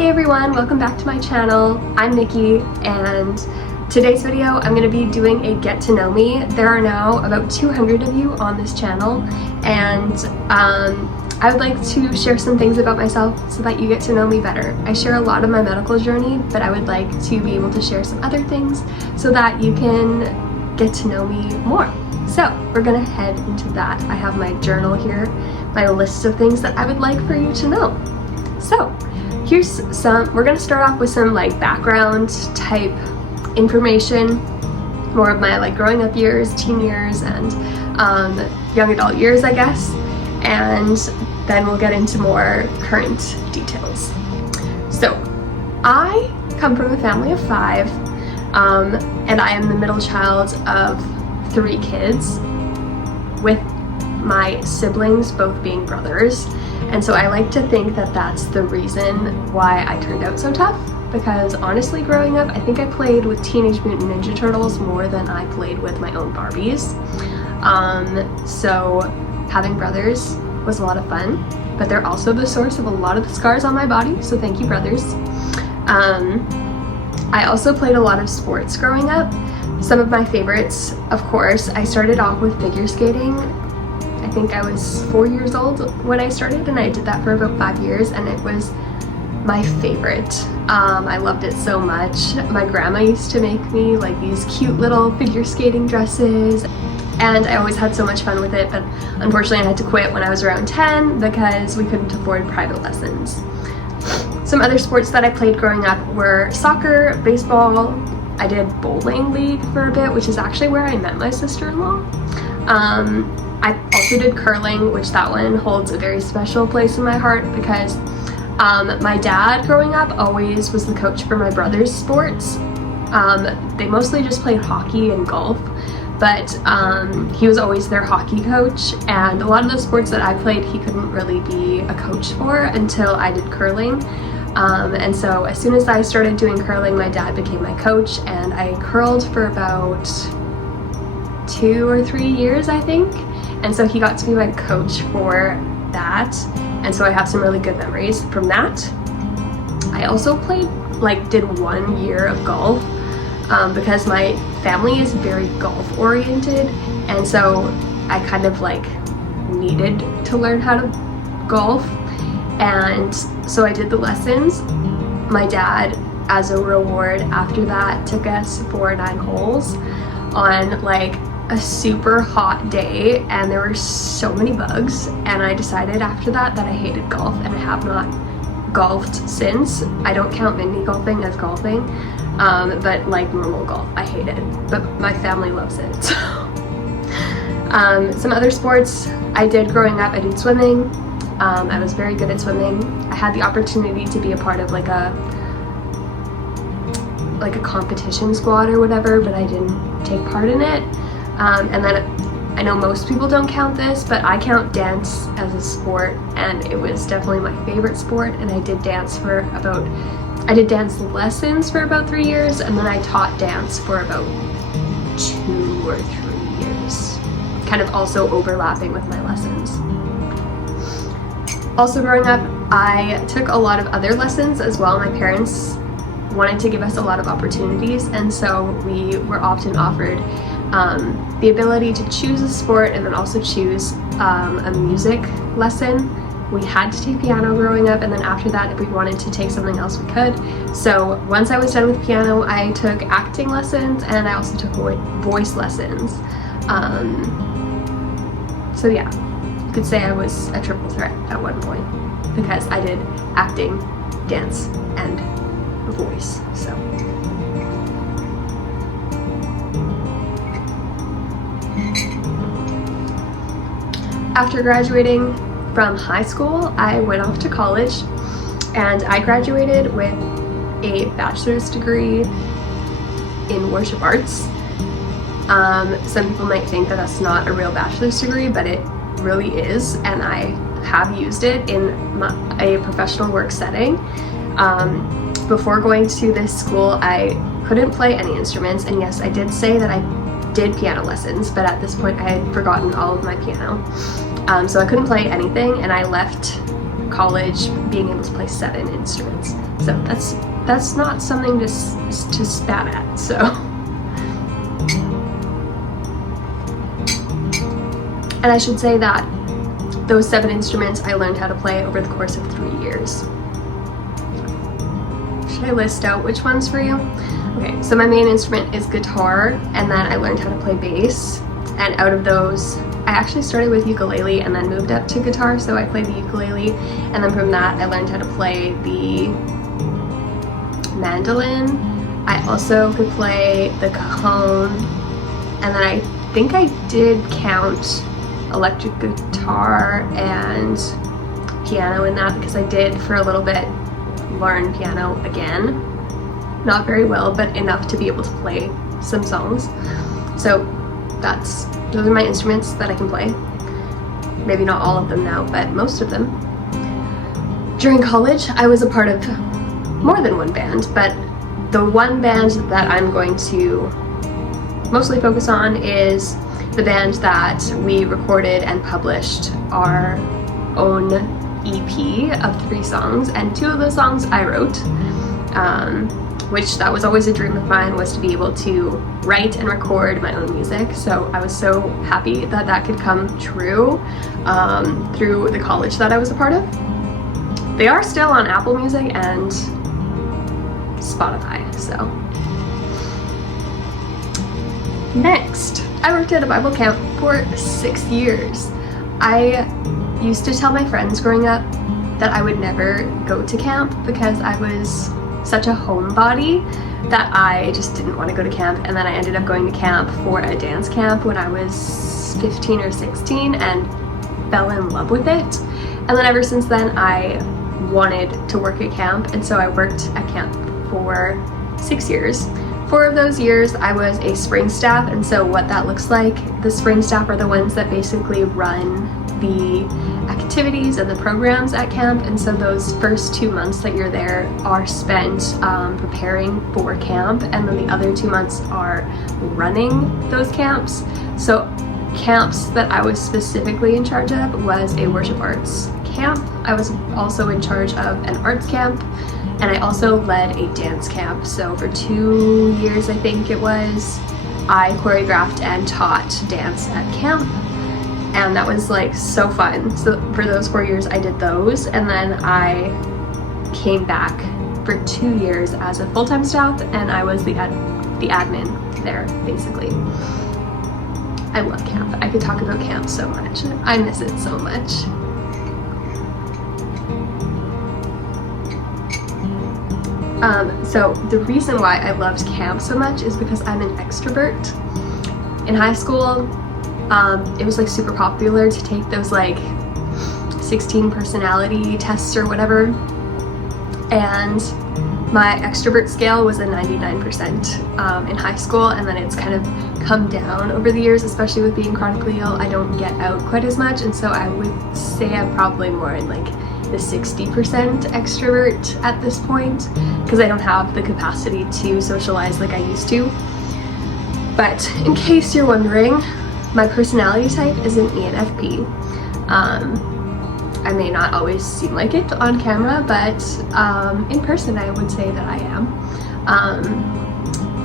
Hey everyone, welcome back to my channel. I'm Nikki, and today's video I'm going to be doing a get to know me. There are now about 200 of you on this channel, and I would like to share some things about myself so that you get to know me better. I share a lot of my medical journey, but I would like to be able to share some other things so that you can get to know me more. So we're gonna head into that. I have my journal here, my list of things that I would like for you to know. So here's we're gonna start off with some like background type information, more of my like growing up years, teen years, and young adult years, I guess. And then we'll get into more current details. So I come from a family of 5, and I am the middle child of 3 kids, with my siblings both being brothers. And so I like to think that that's the reason why I turned out so tough, because honestly growing up I think I played with Teenage Mutant Ninja Turtles more than I played with my own Barbies. So having brothers was a lot of fun, but they're also the source of a lot of the scars on my body, so thank you, brothers. I also played a lot of sports growing up. Some of my favorites, of course, I started off with figure skating. I think I was 4 years old when I started, and I did that for about 5 years, and it was my favorite. I loved it so much. My grandma used to make me like these cute little figure skating dresses, and I always had so much fun with it, but unfortunately I had to quit when I was around 10 because we couldn't afford private lessons. Some other sports that I played growing up were soccer, baseball. I did bowling league for a bit, which is actually where I met my sister-in-law. I also did curling, which that one holds a very special place in my heart because my dad growing up always was the coach for my brother's sports. They mostly just played hockey and golf, but he was always their hockey coach, and a lot of the sports that I played he couldn't really be a coach for until I did curling. And so as soon as I started doing curling, my dad became my coach, and I curled for about 2 or 3 years, I think. And so he got to be my coach for that, and so I have some really good memories from that. I also did 1 year of golf, because my family is very golf oriented, and so I kind of like needed to learn how to golf. And so I did the lessons. My dad, as a reward after that, took us for 9 holes on like a super hot day, and there were so many bugs, and I decided after that I hated golf, and I have not golfed since. I don't count mini golfing as golfing, but like normal golf I hate it, but my family loves it. So some other sports I did growing up, I did swimming. I was very good at swimming. I had the opportunity to be a part of like a competition squad or whatever, but I didn't take part in it. And then I know most people don't count this, but I count dance as a sport, and it was definitely my favorite sport. And I did dance lessons for about 3 years, and then I taught dance for about 2 or 3 years, kind of also overlapping with my lessons. Also growing up, I took a lot of other lessons as well. My parents wanted to give us a lot of opportunities, and so we were often offered the ability to choose a sport and then also choose a music lesson. We had to take piano growing up, and then after that, if we wanted to take something else, we could. So once I was done with piano, I took acting lessons, and I also took voice lessons. So yeah, you could say I was a triple threat at one point because I did acting, dance, and voice. So after graduating from high school, I went off to college, and I graduated with a bachelor's degree in worship arts. Some people might think that that's not a real bachelor's degree, but it really is, and I have used it in a professional work setting. Before going to this school, I couldn't play any instruments, and yes, I did say that I did piano lessons, but at this point I had forgotten all of my piano. So I couldn't play anything, and I left college being able to play 7 instruments. So that's not something to spat at, so. And I should say that those 7 instruments I learned how to play over the course of 3 years. Should I list out which ones for you? Okay, so my main instrument is guitar, and then I learned how to play bass. And out of those, I actually started with ukulele and then moved up to guitar, so I played the ukulele. And then from that, I learned how to play the mandolin. I also could play the cajon, and then I think I did count electric guitar and piano in that, because I did for a little bit learn piano again. Not very well, but enough to be able to play some songs. So those are my instruments that I can play. Maybe not all of them now, but most of them. During college, I was a part of more than one band, but the one band that I'm going to mostly focus on is the band that we recorded and published our own EP of 3 songs, and 2 of those songs I wrote, which that was always a dream of mine, was to be able to write and record my own music. So I was so happy that that could come true through the college that I was a part of. They are still on Apple Music and Spotify, so. Next, I worked at a Bible camp for 6 years. I used to tell my friends growing up that I would never go to camp because I was such a homebody that I just didn't want to go to camp, and then I ended up going to camp for a dance camp when I was 15 or 16 and fell in love with it. And then ever since then I wanted to work at camp, and so I worked at camp for 6 years. 4 of those years I was a spring staff, and so what that looks like, the spring staff are the ones that basically run the activities and the programs at camp, and so those first 2 months that you're there are spent preparing for camp, and then the other 2 months are running those camps. So camps that I was specifically in charge of was a worship arts camp. I was also in charge of an arts camp, and I also led a dance camp. So for 2 years, I think it was, I choreographed and taught dance at camp. And that was like so fun. So for those 4 years I did those, and then I came back for 2 years as a full-time staff, and I was the admin there, basically. I love camp. I could talk about camp so much. I miss it so much. So the reason why I loved camp so much is because I'm an extrovert. In high school, it was like super popular to take those like 16 personality tests or whatever, and my extrovert scale was a 99% in high school, and then it's kind of come down over the years, especially with being chronically ill. I don't get out quite as much, and so I would say I'm probably more in like the 60% extrovert at this point, because I don't have the capacity to socialize like I used to. But in case you're wondering, my personality type is an ENFP. I may not always seem like it on camera, but in person I would say that I am.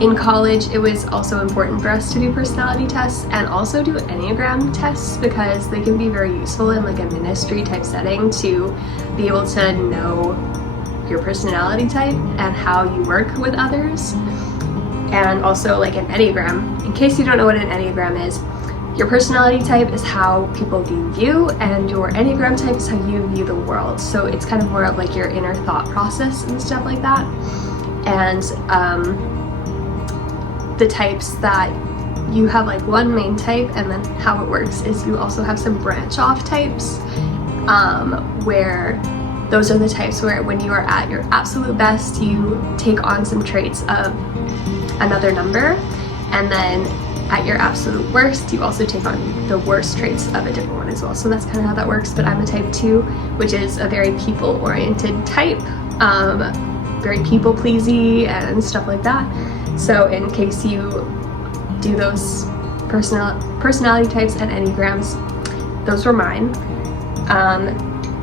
In college, it was also important for us to do personality tests and also do Enneagram tests, because they can be very useful in like a ministry type setting to be able to know your personality type and how you work with others. And also like an Enneagram. In case you don't know what an Enneagram is, your personality type is how people view you, and your Enneagram type is how you view the world. So it's kind of more of like your inner thought process and stuff like that. And the types that you have like one main type, and then how it works is you also have some branch off types, where those are the types where when you are at your absolute best, you take on some traits of another number, and then at your absolute worst, you also take on the worst traits of a different one as well. So that's kind of how that works. But I'm a type 2, which is a very people-oriented type, very people-pleasy and stuff like that. So in case you do those personality types and Enneagrams, those were mine.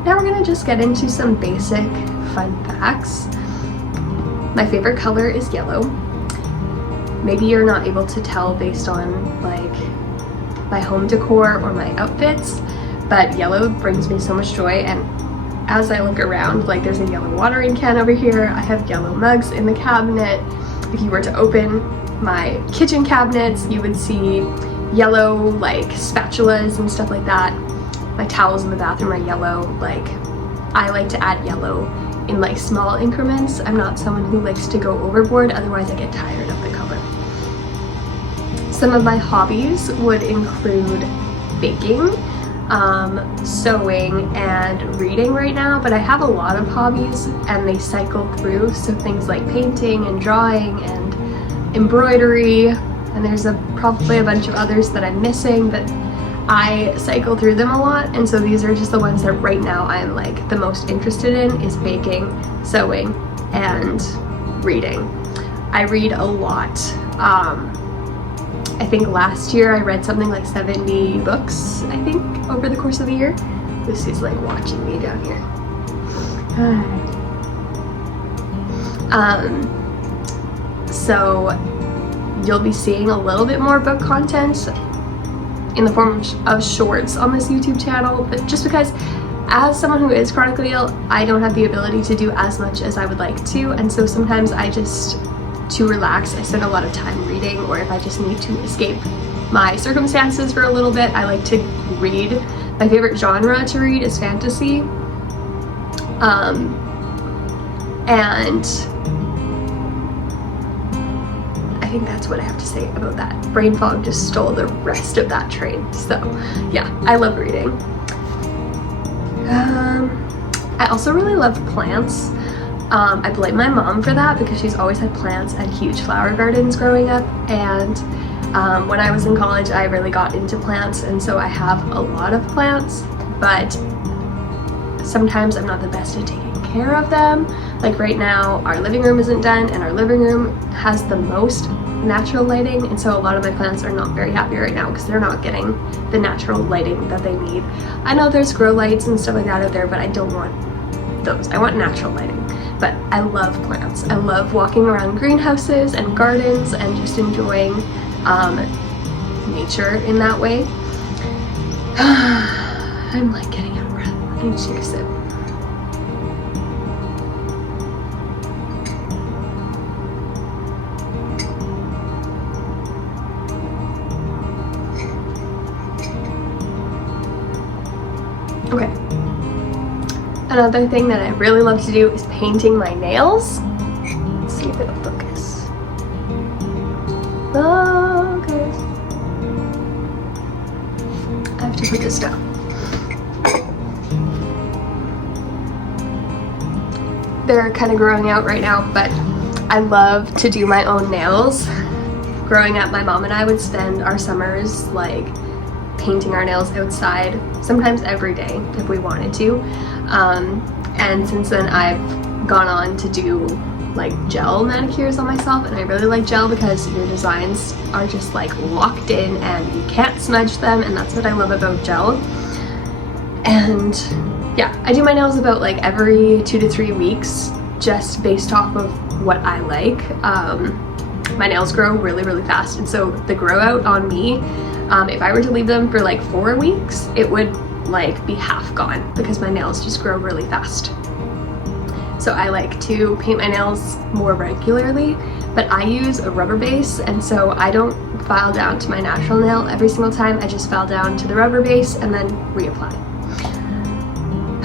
now we're gonna just get into some basic fun facts. My favorite color is yellow. Maybe you're not able to tell based on like my home decor or my outfits, but yellow brings me so much joy. And as I look around, like there's a yellow watering can over here, I have yellow mugs in the cabinet. If you were to open my kitchen cabinets, you would see yellow like spatulas and stuff like that. My towels in the bathroom are yellow. Like, I like to add yellow in like small increments. I'm not someone who likes to go overboard, otherwise I get tired of the color. Some of my hobbies would include baking, sewing, and reading right now, but I have a lot of hobbies and they cycle through, so things like painting and drawing and embroidery, and there's probably a bunch of others that I'm missing, but I cycle through them a lot, and so these are just the ones that right now I'm like the most interested in, is baking, sewing, and reading. I read a lot. I think last year I read something like 70 books, I think, over the course of the year. Lucy's like watching me down here. So you'll be seeing a little bit more book content in the form of shorts on this YouTube channel, but just because as someone who is chronically ill, I don't have the ability to do as much as I would like to, and so sometimes to relax, I spend a lot of time reading, or if I just need to escape my circumstances for a little bit, I like to read. My favorite genre to read is fantasy, and I think that's what I have to say about that. Brain fog just stole the rest of that train. So yeah, I love reading. I also really love plants. I blame my mom for that because she's always had plants and huge flower gardens growing up, and when I was in college I really got into plants, and so I have a lot of plants, but sometimes I'm not the best at taking care of them. Like right now our living room isn't done, and our living room has the most natural lighting, and so a lot of my plants are not very happy right now because they're not getting the natural lighting that they need. I know there's grow lights and stuff like that out there, but I don't want those. I want natural lighting. But I love plants. I love walking around greenhouses and gardens and just enjoying nature in that way. I'm like getting out of breath. I need to take a sip. Okay. Another thing that I really love to do is painting my nails. Let's see if it'll focus. Focus. I have to put this down. They're kind of growing out right now, but I love to do my own nails. Growing up, my mom and I would spend our summers like painting our nails outside, sometimes every day if we wanted to. And since then I've gone on to do like gel manicures on myself, and I really like gel because your designs are just like locked in and you can't smudge them, and that's what I love about gel. And yeah, I do my nails about like every 2 to 3 weeks, just based off of what I like. My nails grow really fast, and so the grow out on me, if I were to leave them for like 4 weeks, it would like be half gone because my nails just grow really fast. So I like to paint my nails more regularly, but I use a rubber base, and so I don't file down to my natural nail every single time. I just file down to the rubber base and then reapply.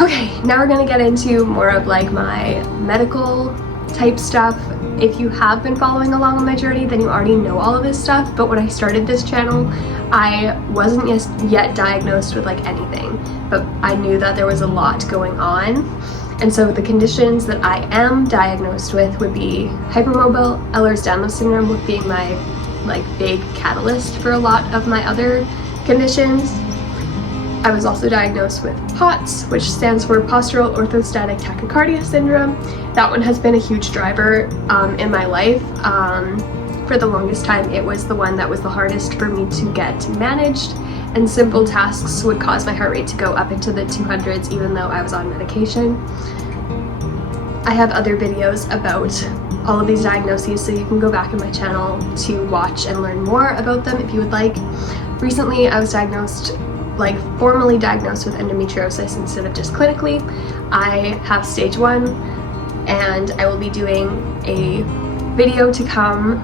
Okay, now we're gonna get into more of like my medical type stuff. If you have been following along on my journey, then you already know all of this stuff, but when I started this channel, I wasn't yet diagnosed with like anything, but I knew that there was a lot going on. And so the conditions that I am diagnosed with would be hypermobile Ehlers-Danlos syndrome, with being my like big catalyst for a lot of my other conditions. I was also diagnosed with POTS, which stands for postural orthostatic tachycardia syndrome. That one has been a huge driver in my life. For the longest time, it was the one that was the hardest for me to get managed, and simple tasks would cause my heart rate to go up into the 200s even though I was on medication. I have other videos about all of these diagnoses, so you can go back in my channel to watch and learn more about them if you would like. Recently, I was formally diagnosed with endometriosis instead of just clinically. I have stage 1, and I will be doing a video to come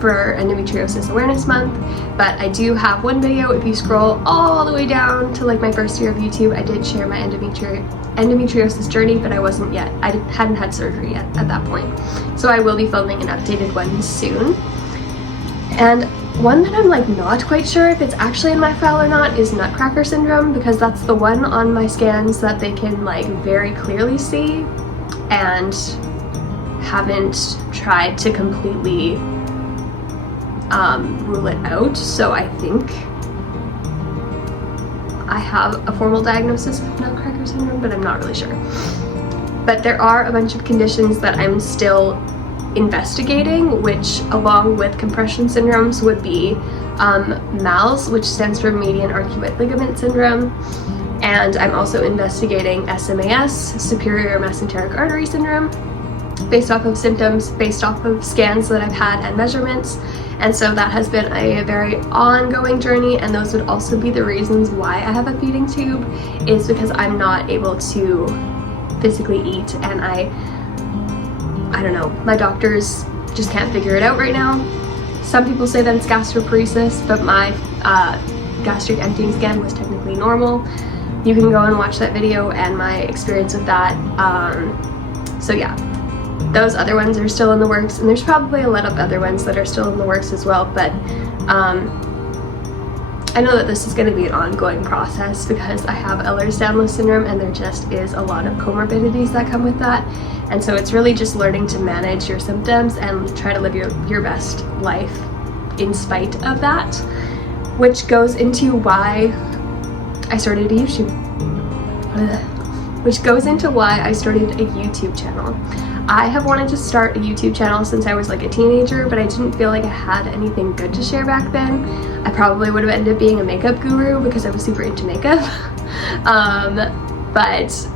for Endometriosis Awareness Month, but I do have one video. If you scroll all the way down to like my first year of YouTube, I did share my endometriosis journey, but I hadn't had surgery yet at that point. So I will be filming an updated one soon. And one that I'm like not quite sure if it's actually in my file or not is Nutcracker syndrome, because that's the one on my scans that they can like very clearly see, and haven't tried to completely rule it out. So I think I have a formal diagnosis of Nutcracker syndrome, but I'm not really sure. But there are a bunch of conditions that I'm still investigating, which along with compression syndromes would be MALS, which stands for median arcuate ligament syndrome, and I'm also investigating SMAS, superior mesenteric artery syndrome, based off of symptoms, based off of scans that I've had and measurements. And so that has been a very ongoing journey, and those would also be the reasons why I have a feeding tube, is because I'm not able to physically eat, and I don't know, my doctors just can't figure it out right now. Some people say that it's gastroparesis, but my gastric emptying scan was technically normal. You can go and watch that video and my experience with that. So yeah, those other ones are still in the works, and there's probably a lot of other ones that are still in the works as well, but I know that this is going to be an ongoing process because I have Ehlers-Danlos syndrome, and there just is a lot of comorbidities that come with that. And so it's really just learning to manage your symptoms and try to live your best life in spite of that, which goes into why I started a YouTube. Which goes into why I started a YouTube channel. I have wanted to start a YouTube channel since I was like a teenager, but I didn't feel like I had anything good to share back then. I probably would have ended up being a makeup guru because I was super into makeup. But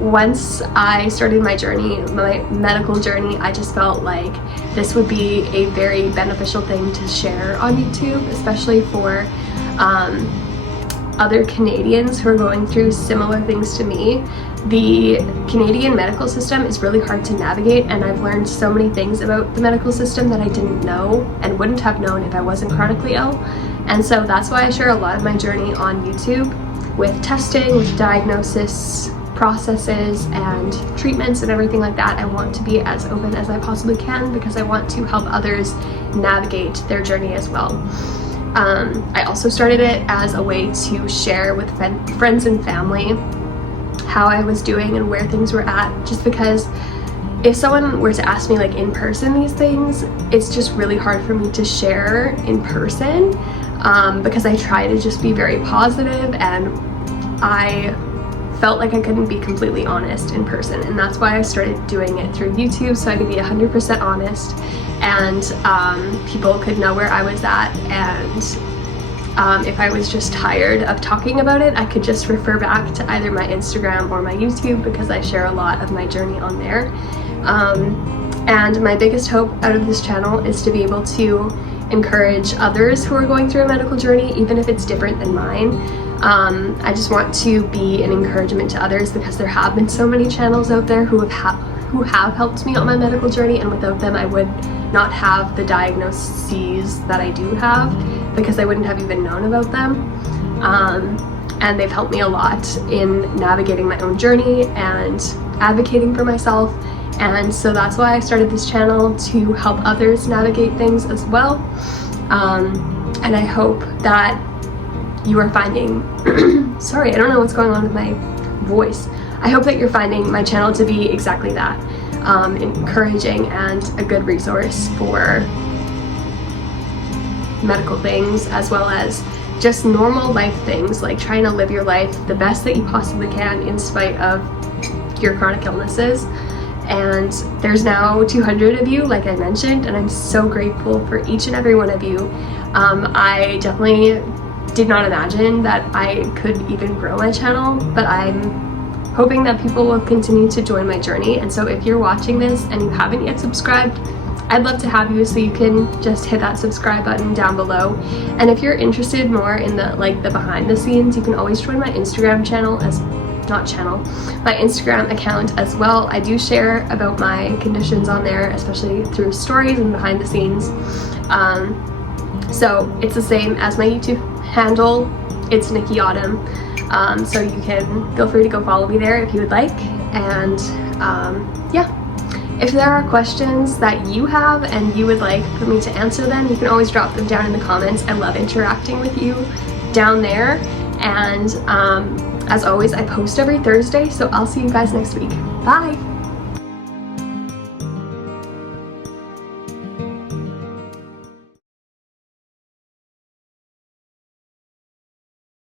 once I started my journey, my medical journey, I just felt like this would be a very beneficial thing to share on YouTube, especially for other Canadians who are going through similar things to me. The Canadian medical system is really hard to navigate, and I've learned so many things about the medical system that I didn't know and wouldn't have known if I wasn't chronically ill. And so that's why I share a lot of my journey on YouTube, with testing, with diagnosis processes and treatments and everything like that. I want to be as open as I possibly can because I want to help others navigate their journey as well. I also started it as a way to share with friends and family how I was doing and where things were at, just because if someone were to ask me like in person these things, it's just really hard for me to share in person, because I try to just be very positive, and I felt like I couldn't be completely honest in person, and that's why I started doing it through YouTube, so I could be 100% honest, and people could know where I was at, and if I was just tired of talking about it, I could just refer back to either my Instagram or my YouTube, because I share a lot of my journey on there. And my biggest hope out of this channel is to be able to encourage others who are going through a medical journey, even if it's different than mine. I just want to be an encouragement to others, because there have been so many channels out there who have helped me on my medical journey, and without them I would not have the diagnoses that I do have, because I wouldn't have even known about them. And they've helped me a lot in navigating my own journey and advocating for myself. And so that's why I started this channel, to help others navigate things as well. And I hope that you are finding, sorry, I don't know what's going on with my voice. I hope that you're finding my channel to be exactly that, encouraging and a good resource for medical things, as well as just normal life things, like trying to live your life the best that you possibly can in spite of your chronic illnesses. And there's now 200 of you, like I mentioned, and I'm so grateful for each and every one of you. I definitely did not imagine that I could even grow my channel, but I'm hoping that people will continue to join my journey. And so if you're watching this and you haven't yet subscribed, I'd love to have you, so you can just hit that subscribe button down below. And if you're interested more in the behind the scenes, you can always join my Instagram my Instagram account as well. I do share about my conditions on there, especially through stories and behind the scenes. So it's the same as my YouTube handle. It's Nikki Autumn. So you can feel free to go follow me there if you would like. And yeah. If there are questions that you have and you would like for me to answer them, you can always drop them down in the comments. I love interacting with you down there. And as always, I post every Thursday, so I'll see you guys next week. Bye!